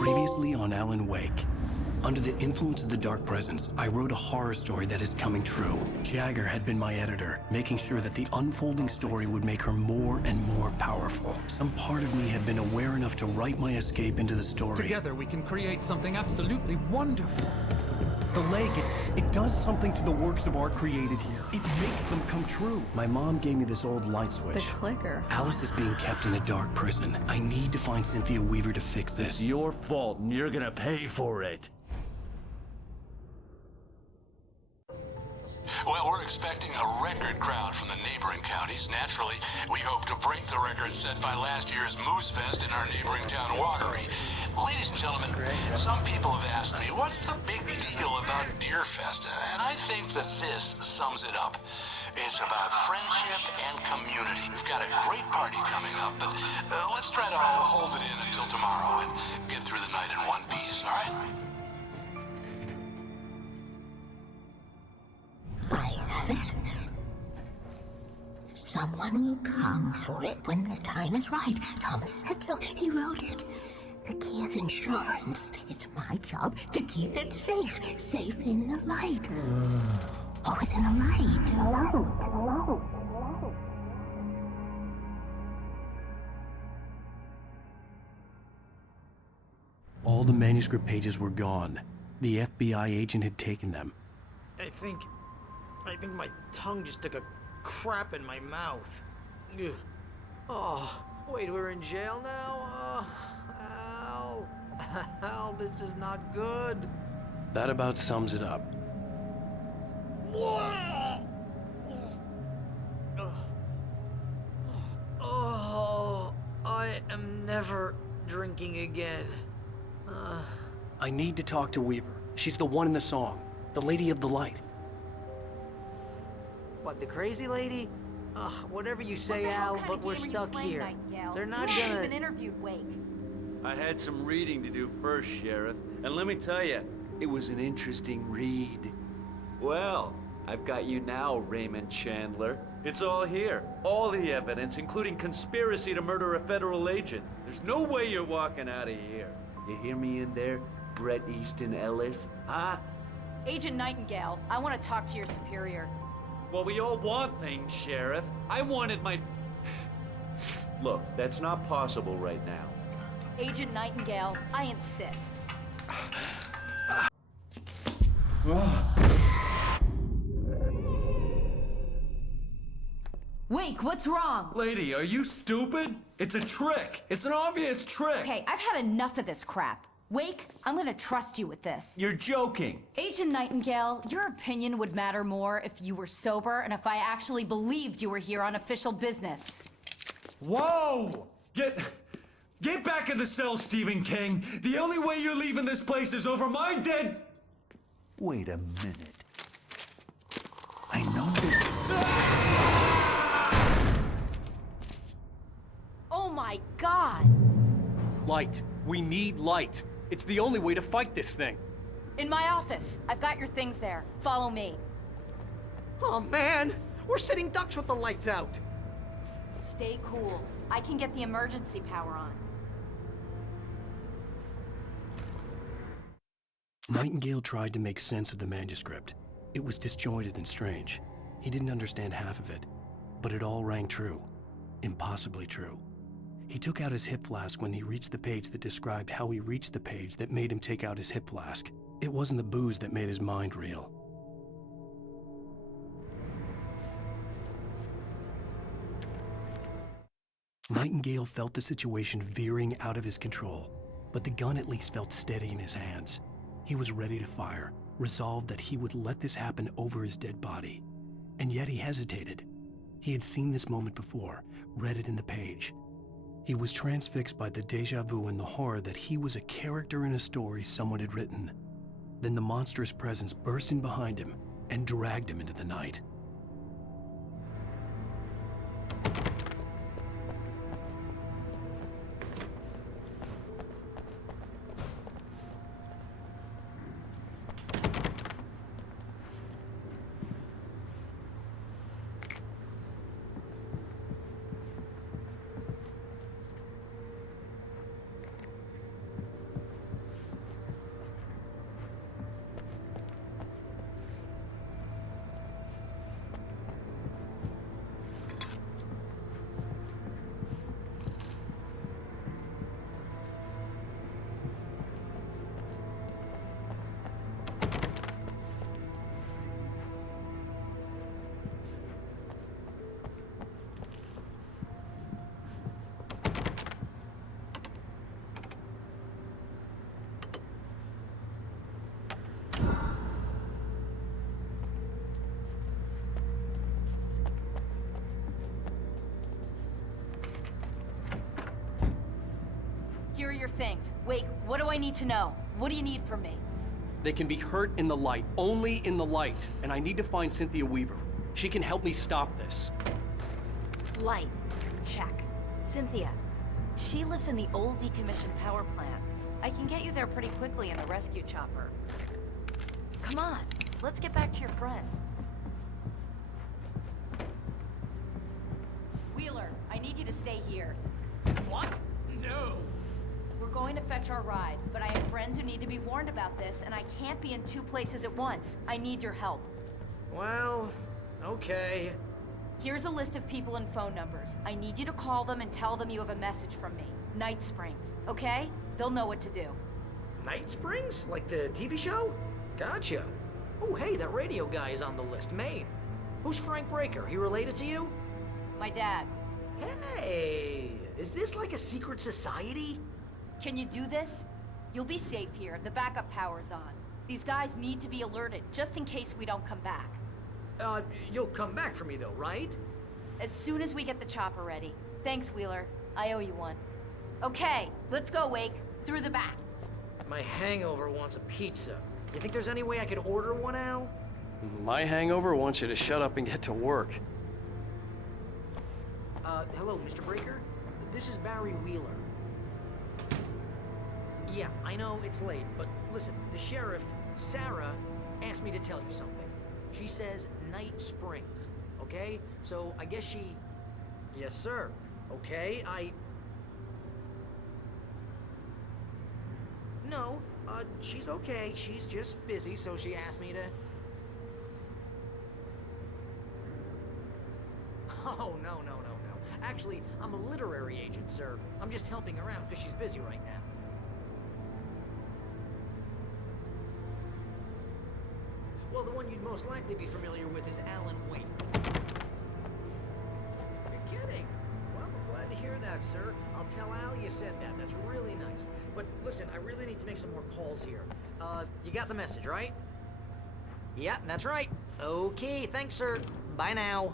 Previously on Alan Wake. Under the influence of the dark presence, I wrote a horror story that is coming true. Jagger had been my editor, making sure that the unfolding story would make her more and more powerful. Some part of me had been aware enough to write my escape into the story. Together we can create something absolutely wonderful. The lake, it does something to the works of art created here. It makes them come true. My mom gave me this old light switch. The clicker. Alice is being kept in a dark prison. I need to find Cynthia Weaver to fix this. It's your fault, and you're gonna pay for it. Well, we're expecting a record crowd from the neighboring counties. Naturally, we hope to break the record set by last year's Moose Fest in our neighboring town, Watery. Ladies and gentlemen, some people have asked me, what's the big deal about Deer Fest? And I think that this sums it up. It's about friendship and community. We've got a great party coming up, but let's try to hold it in until tomorrow and get through the night in one piece, all right? I have it. Someone will come for it when the time is right. Thomas said so. He wrote it. The key is insurance. It's my job to keep it safe. Safe in the light. Always in the light. All the manuscript pages were gone. The FBI agent had taken them. I think my tongue just took a crap in my mouth. Ugh. Oh, wait, we're in jail now? Al, Al, this is not good. That about sums it up. Oh, I am never drinking again. I need to talk to Weaver. She's the one in the song. The Lady of the Light. What, the crazy lady? Ugh, whatever you say, Al, but we're stuck here. They're not gonna... even interviewed Wake. I had some reading to do first, Sheriff, and let me tell you, it was an interesting read. Well, I've got you now, Raymond Chandler. It's all here. All the evidence, including conspiracy to murder a federal agent. There's no way you're walking out of here. You hear me in there, Bret Easton Ellis? Huh? Agent Nightingale, I want to talk to your superior. Well, we all want things, Sheriff. I wanted my... Look, that's not possible right now. Agent Nightingale, I insist. Wake, what's wrong? Lady, are you stupid? It's a trick. It's an obvious trick. Okay, I've had enough of this crap. Wake, I'm gonna trust you with this. You're joking. Agent Nightingale, your opinion would matter more if you were sober and if I actually believed you were here on official business. Whoa! Get back in the cell, Stephen King. The only way you're leaving this place is over my dead... Wait a minute. I know this... Oh my God! Light. We need light. It's the only way to fight this thing. In my office. I've got your things there. Follow me. Oh man, we're sitting ducks with the lights out. Stay cool. I can get the emergency power on. Nightingale tried to make sense of the manuscript. It was disjointed and strange. He didn't understand half of it, but it all rang true. Impossibly true. He took out his hip flask when he reached the page that described how he reached the page that made him take out his hip flask. It wasn't the booze that made his mind reel. Nightingale felt the situation veering out of his control, but the gun at least felt steady in his hands. He was ready to fire, resolved that he would let this happen over his dead body. And yet he hesitated. He had seen this moment before, read it in the page. He was transfixed by the déjà vu and the horror that he was a character in a story someone had written. Then the monstrous presence burst in behind him and dragged him into the night. things. Wake, what do I need to know? What do you need from me? They can be hurt in the light, only in the light. And I need to find Cynthia Weaver. She can help me stop this. Light. Check. Cynthia. She lives in the old decommissioned power plant. I can get you there pretty quickly in the rescue chopper. Come on, let's get back to your friend. Wheeler, I need you to stay here. What? No. We're going to fetch our ride, but I have friends who need to be warned about this, and I can't be in two places at once. I need your help. Well, okay. Here's a list of people and phone numbers. I need you to call them and tell them you have a message from me. Night Springs, okay? They'll know what to do. Night Springs? Like the TV show? Gotcha. Oh, hey, that radio guy is on the list. Maine. Who's Frank Breaker? He related to you? My dad. Hey, is this like a secret society? Can you do this? You'll be safe here. The backup power's on. These guys need to be alerted, just in case we don't come back. You'll come back for me though, right? As soon as we get the chopper ready. Thanks, Wheeler. I owe you one. Okay, let's go, Wake. Through the back. My hangover wants a pizza. You think there's any way I could order one, Al? My hangover wants you to shut up and get to work. Hello, Mr. Breaker? This is Barry Wheeler. Yeah, I know it's late, but listen, the sheriff, Sarah, asked me to tell you something. She says Night Springs, okay? So I guess she... Yes, sir. Okay, No, she's okay. She's just busy, so she asked me to... Oh, no. Actually, I'm a literary agent, sir. I'm just helping her out because she's busy right now. Well, the one you'd most likely be familiar with is Alan Wake. You're kidding? Well, I'm glad to hear that, sir. I'll tell Al you said that. That's really nice. But listen, I really need to make some more calls here. You got the message, right? Yeah, that's right. Okay, thanks, sir. Bye now.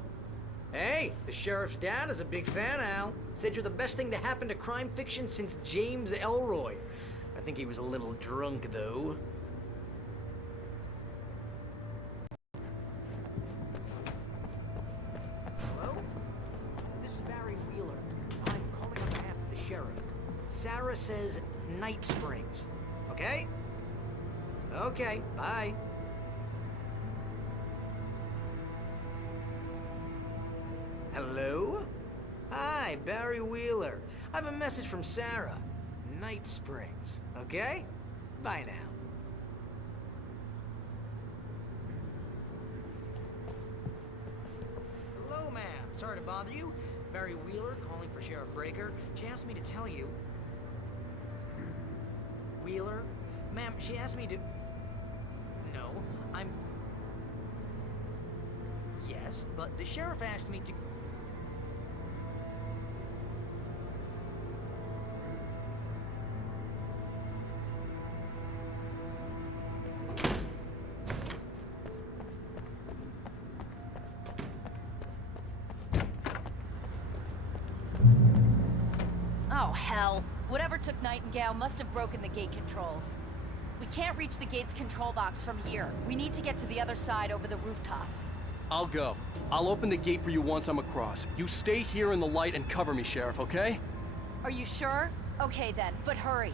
Hey, the sheriff's dad is a big fan, Al. Said you're the best thing to happen to crime fiction since James Elroy. I think he was a little drunk, though. Hello? This is Barry Wheeler. I'm calling on behalf of the sheriff. Sarah says Night Springs. Okay? Okay, bye. Hello? Hi, Barry Wheeler. I have a message from Sarah. Night Springs, okay? Bye now. Hello, ma'am. Sorry to bother you. Barry Wheeler calling for Sheriff Breaker. She asked me to tell you... Wheeler? Ma'am, she asked me to... No, I'm... Yes, but the sheriff asked me to... Oh, hell. Whatever took Nightingale must have broken the gate controls. We can't reach the gate's control box from here. We need to get to the other side over the rooftop. I'll go. I'll open the gate for you once I'm across. You stay here in the light and cover me, Sheriff, okay? Are you sure? Okay then, but hurry.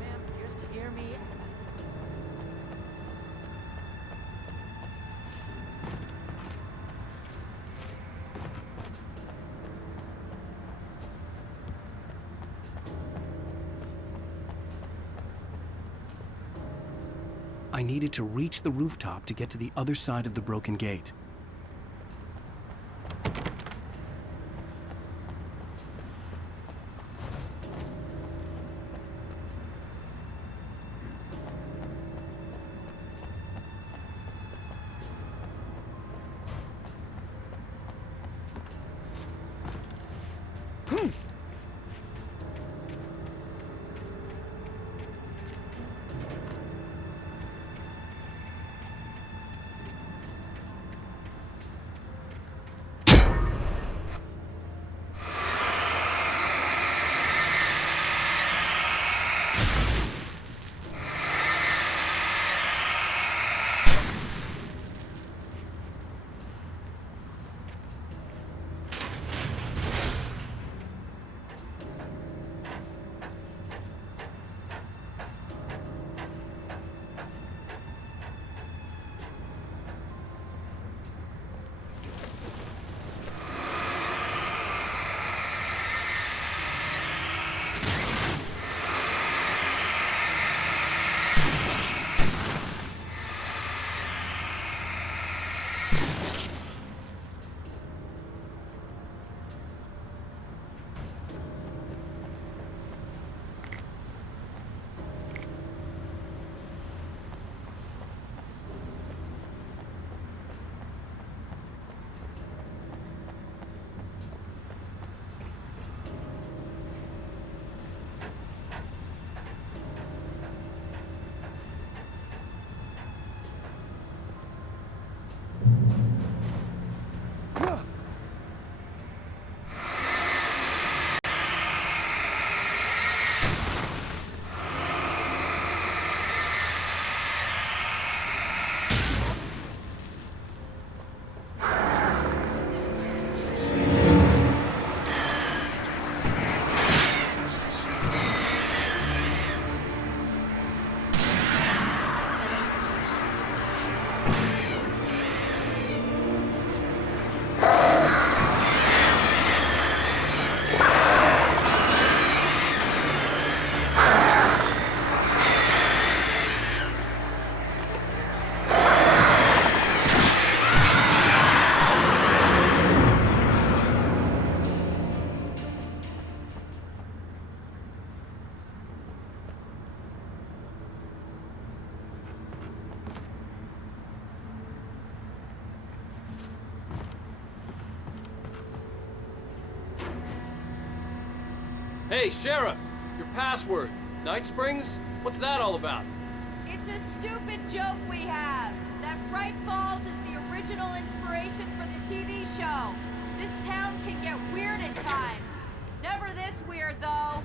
Ma'am, just hear me. I needed to reach the rooftop to get to the other side of the broken gate. Hey, Sheriff! Your password. Night Springs? What's that all about? It's a stupid joke we have. That Bright Falls is the original inspiration for the TV show. This town can get weird at times. Never this weird, though.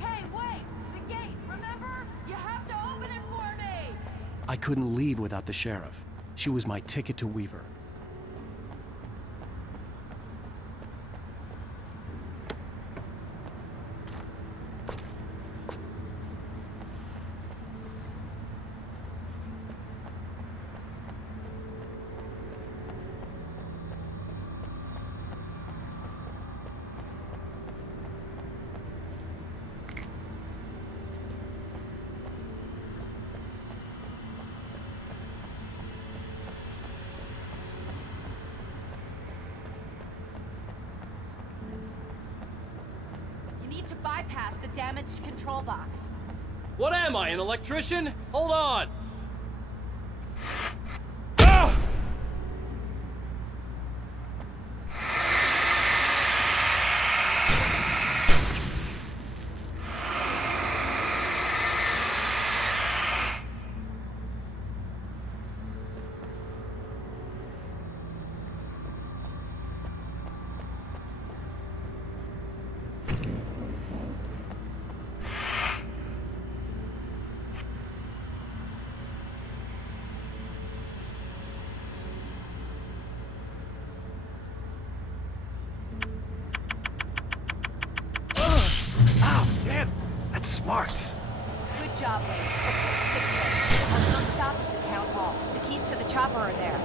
Hey, wait! The gate, remember? You have to open it for me! I couldn't leave without the sheriff. She was my ticket to Weaver. You need to bypass the damaged control box. What am I, an electrician? Hold on! That's smart. Good job, Wade. Okay, stick with it. Our first stop is the town hall. The keys to the chopper are there.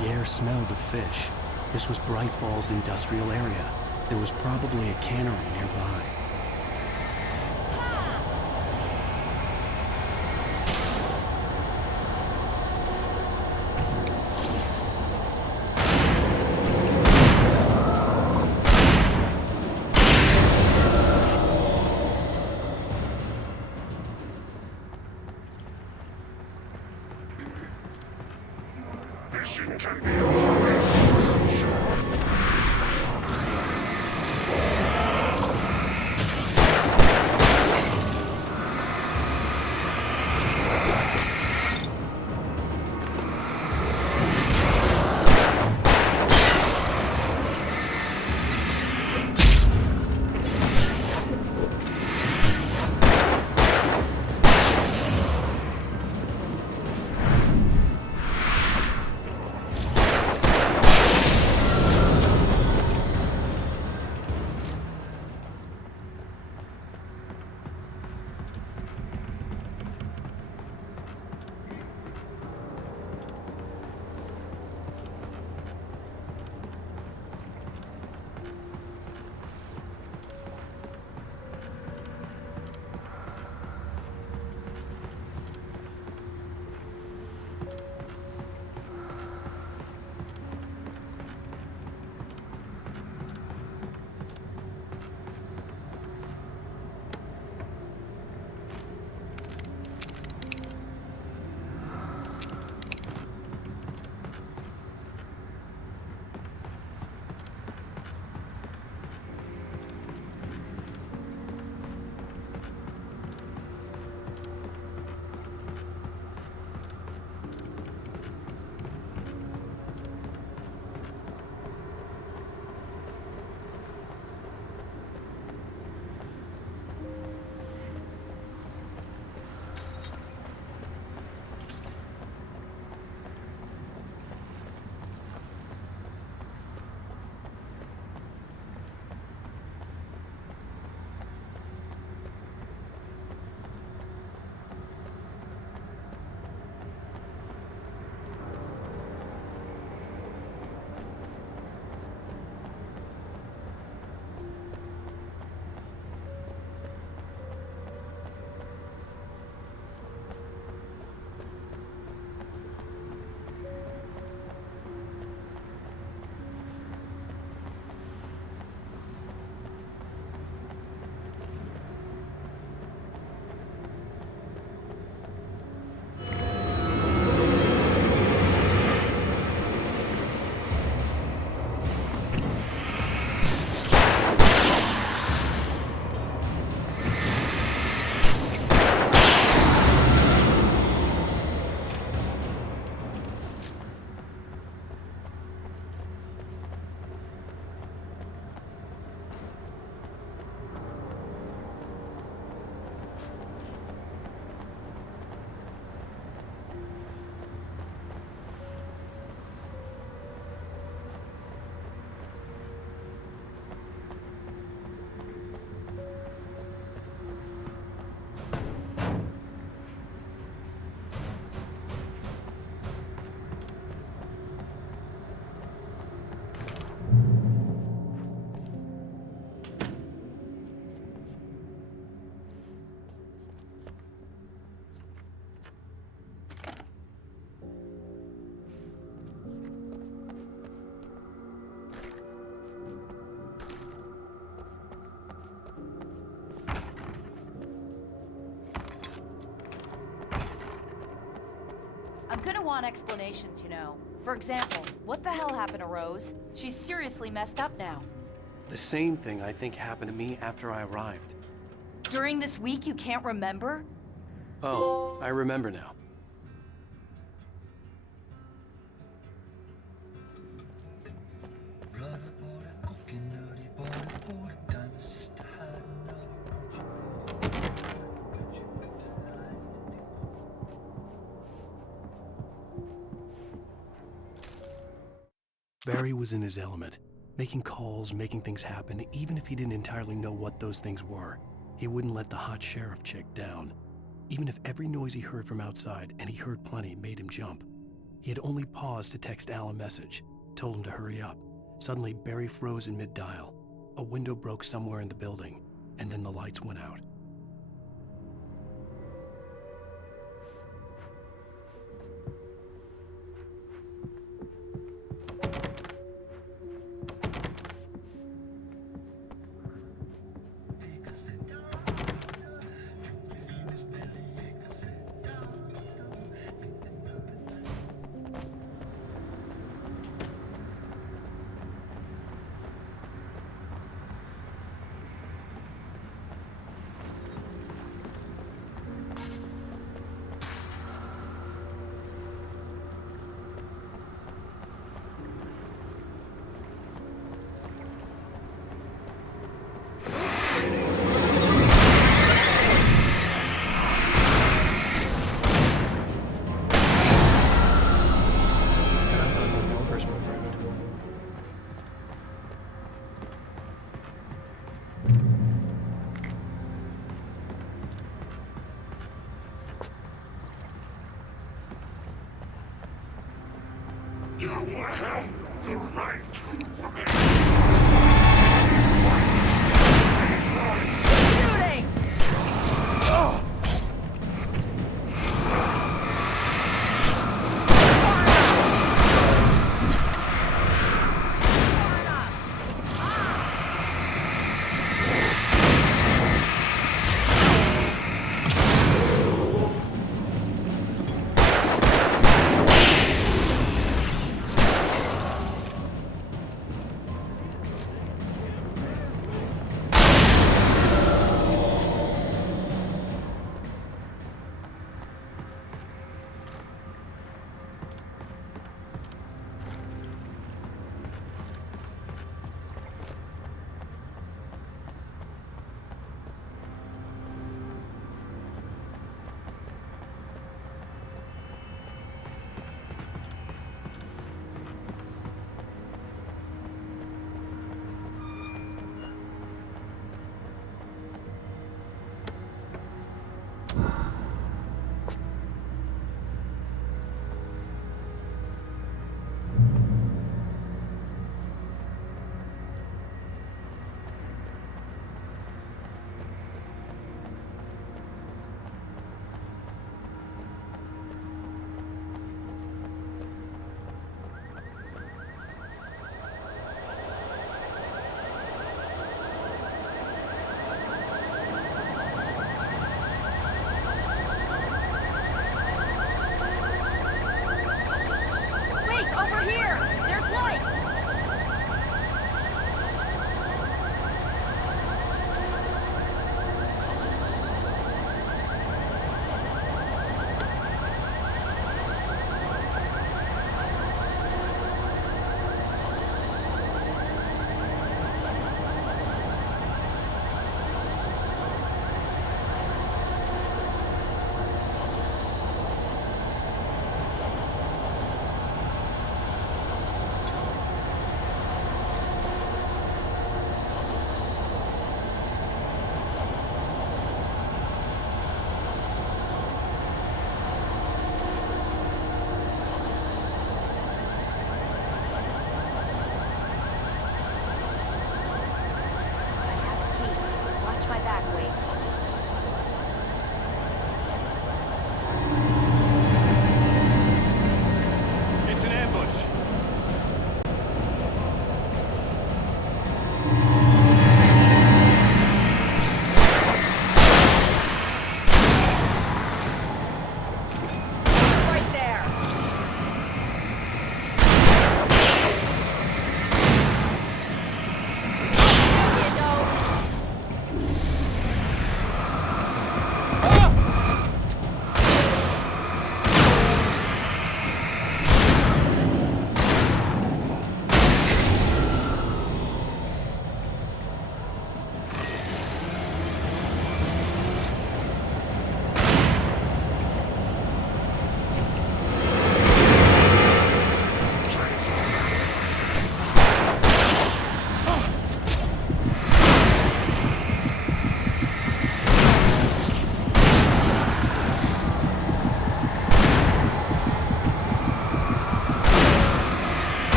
The air smelled of fish. This was Bright Falls industrial area. There was probably a cannery nearby. I'm gonna want explanations, you know. For example, what the hell happened to Rose? She's seriously messed up now. The same thing I think happened to me after I arrived. During this week, you can't remember? Oh, I remember now. Barry was in his element, making calls, making things happen, even if he didn't entirely know what those things were. He wouldn't let the hot sheriff chick down, even if every noise he heard from outside, and he heard plenty, made him jump. He had only paused to text Al a message, told him to hurry up. Suddenly, Barry froze in mid-dial. A window broke somewhere in the building, and then the lights went out.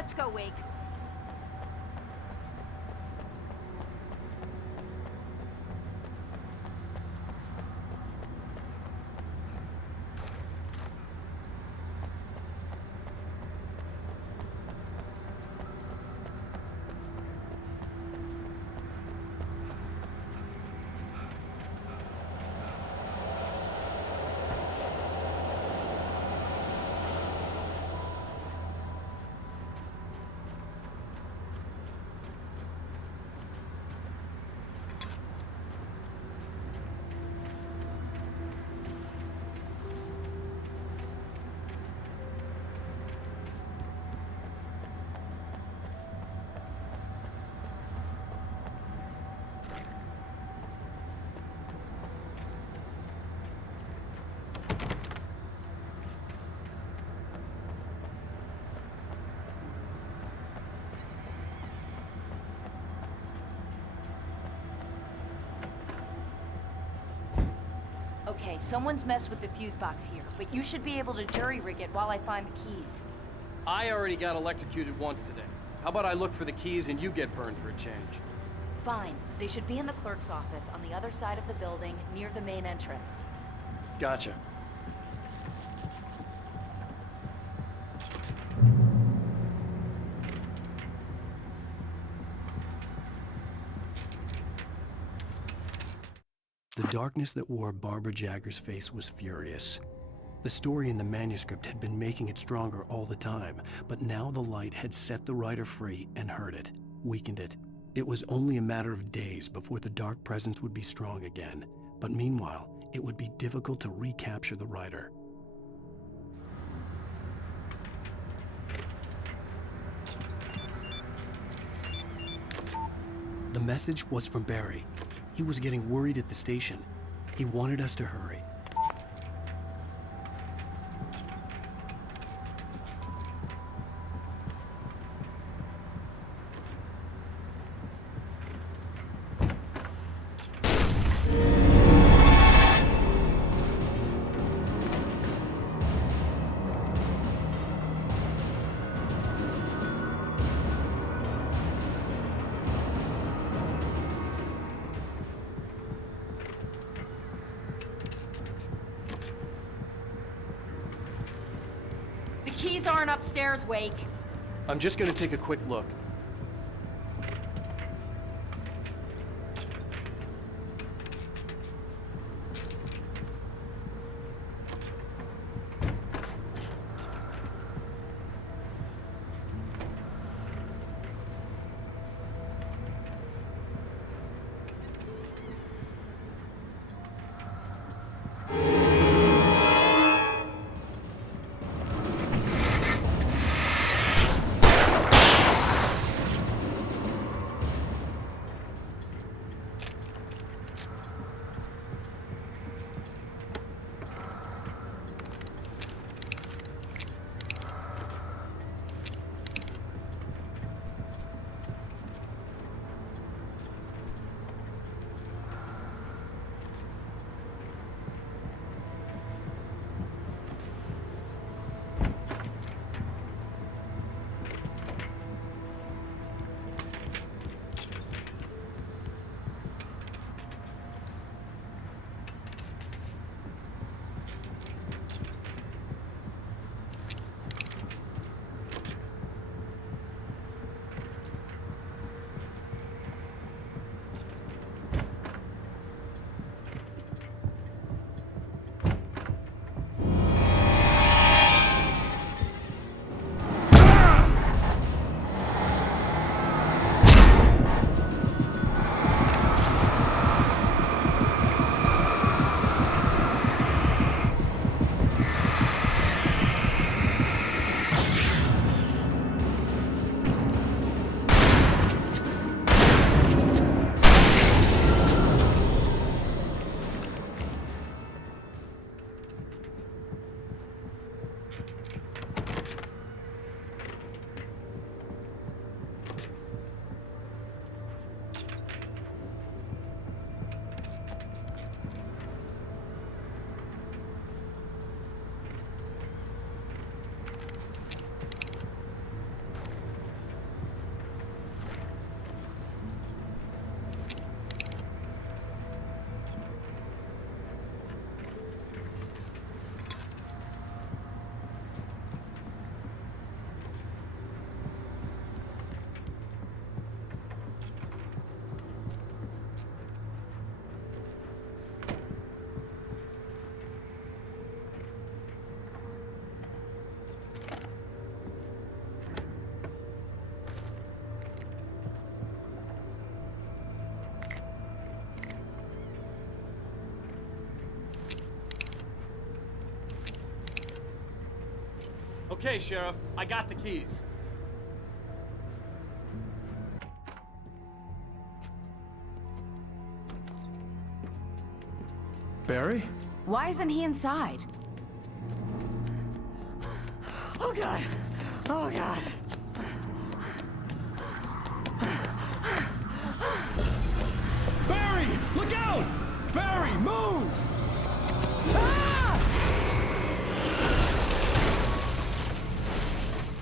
Let's go, Wake. Okay, someone's messed with the fuse box here, but you should be able to jury-rig it while I find the keys. I already got electrocuted once today. How about I look for the keys and you get burned for a change? Fine. They should be in the clerk's office on the other side of the building, near the main entrance. Gotcha. The darkness that wore Barbara Jagger's face was furious. The story in the manuscript had been making it stronger all the time, but now the light had set the writer free and hurt it, weakened it. It was only a matter of days before the dark presence would be strong again, but meanwhile, it would be difficult to recapture the writer. The message was from Barry. He was getting worried at the station. He wanted us to hurry. The keys aren't upstairs, Wake. I'm just gonna take a quick look. Okay, Sheriff, I got the keys. Barry? Why isn't he inside? Oh God! Oh God! Barry! Look out! Barry, move!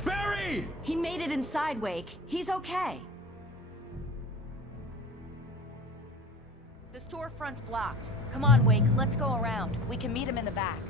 Barry! He made it inside, Wake. He's okay. The storefront's blocked. Come on, Wake, let's go around. We can meet him in the back.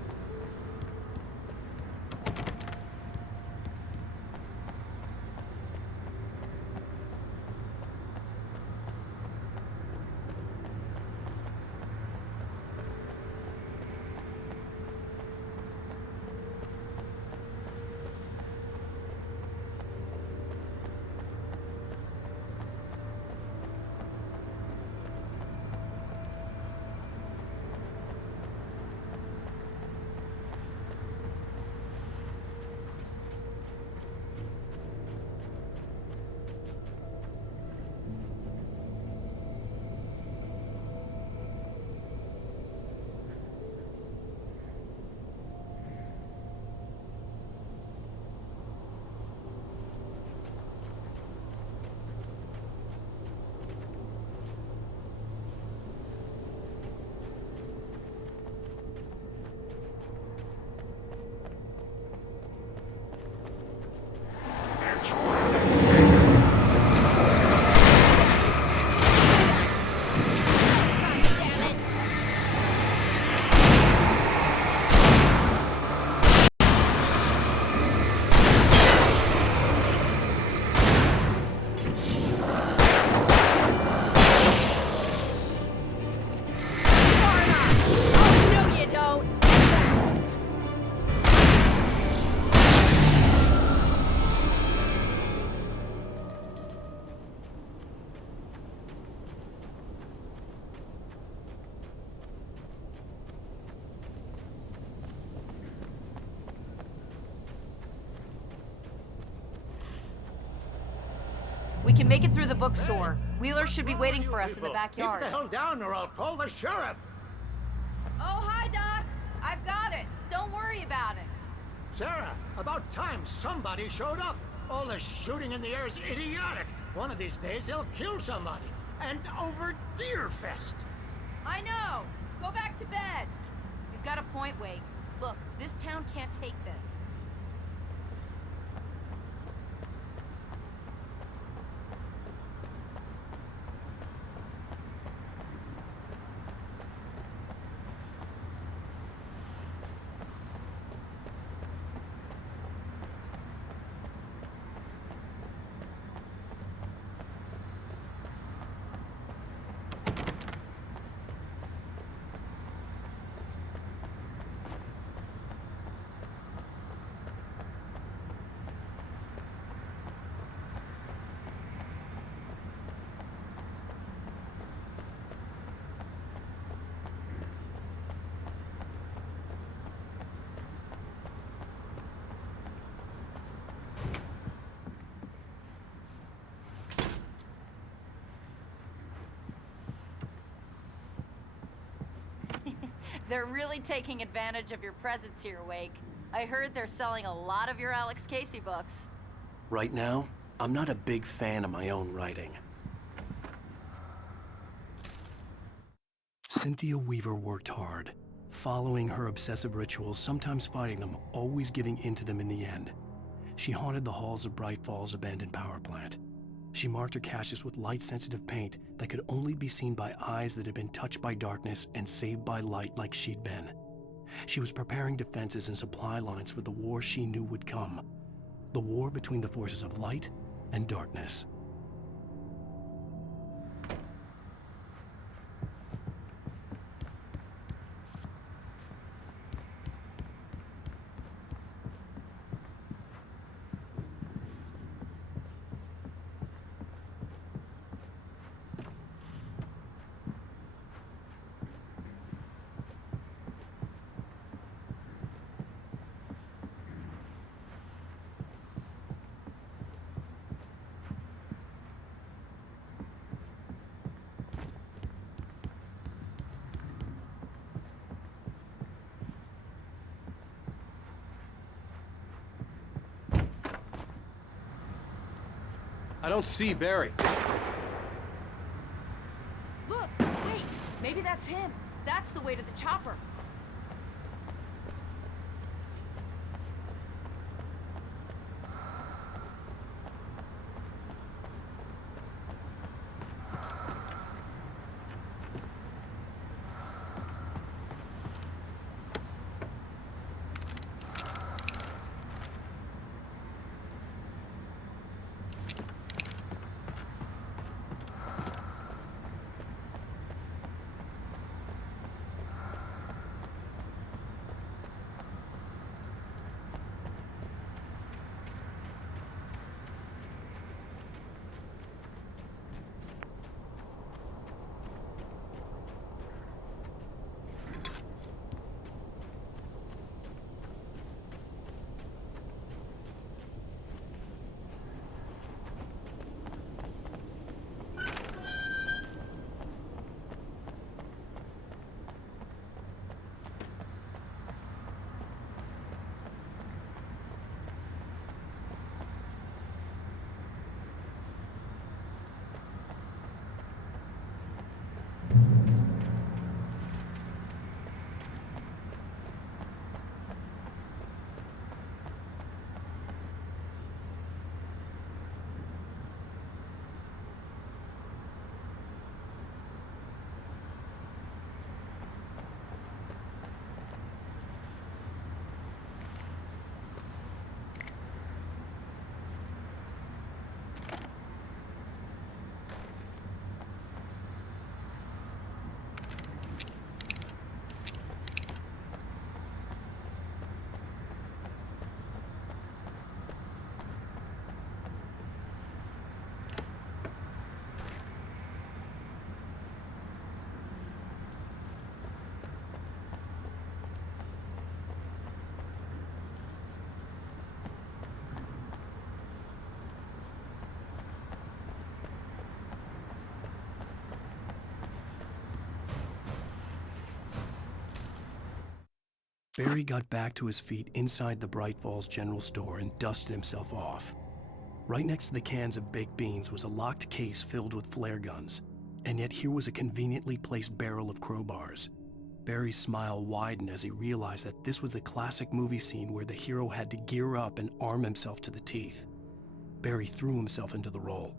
We can make it through the bookstore. Wheeler should be waiting for us in the backyard. Keep the hell down or I'll call the sheriff. Oh, hi, Doc. I've got it. Don't worry about it. Sarah, about time somebody showed up. All this shooting in the air is idiotic. One of these days they'll kill somebody. And over Deerfest. I know. Go back to bed. He's got a point, Wake. Look, this town can't take this. They're really taking advantage of your presence here, Wake. I heard they're selling a lot of your Alex Casey books. Right now, I'm not a big fan of my own writing. Cynthia Weaver worked hard, following her obsessive rituals, sometimes fighting them, always giving in to them in the end. She haunted the halls of Bright Falls' abandoned power plant. She marked her caches with light-sensitive paint that could only be seen by eyes that had been touched by darkness and saved by light like she'd been. She was preparing defenses and supply lines for the war she knew would come. The war between the forces of light and darkness. I don't see Barry. Look, wait, maybe that's him. That's the way to the chopper. Barry got back to his feet inside the Bright Falls General Store and dusted himself off. Right next to the cans of baked beans was a locked case filled with flare guns, and yet here was a conveniently placed barrel of crowbars. Barry's smile widened as he realized that this was the classic movie scene where the hero had to gear up and arm himself to the teeth. Barry threw himself into the role.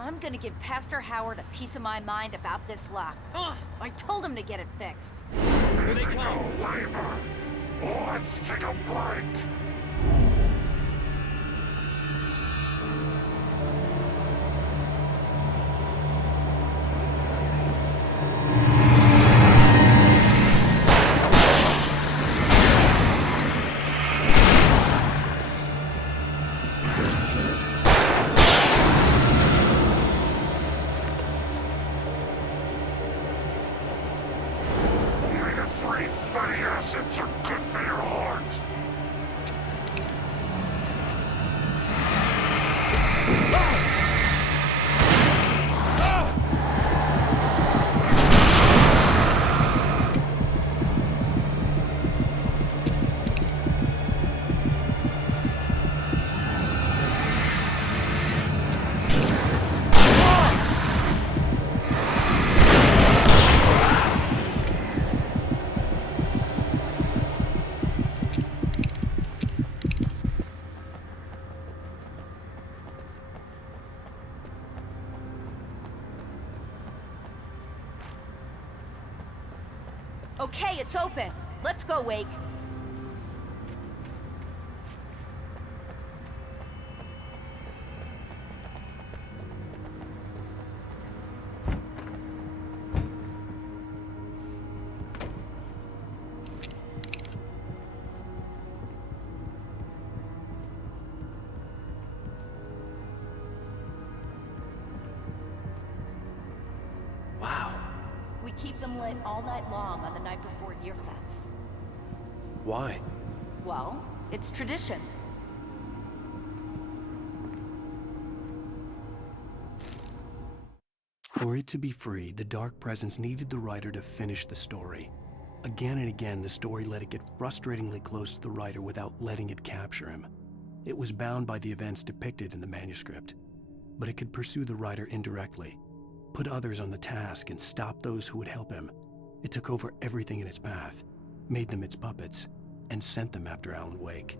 I'm gonna give Pastor Howard a piece of my mind about this lock. I told him to get it fixed. Physical labor. Let's take a break. Fatty acids are good for your heart. Okay, it's open. Let's go, Wake. Keep them lit all night long on the night before Deerfest. Why? Well, it's tradition. For it to be free, the Dark Presence needed the writer to finish the story. Again and again, the story let it get frustratingly close to the writer without letting it capture him. It was bound by the events depicted in the manuscript, but it could pursue the writer indirectly, put others on the task, and stop those who would help him. It took over everything in its path, made them its puppets, and sent them after Alan Wake.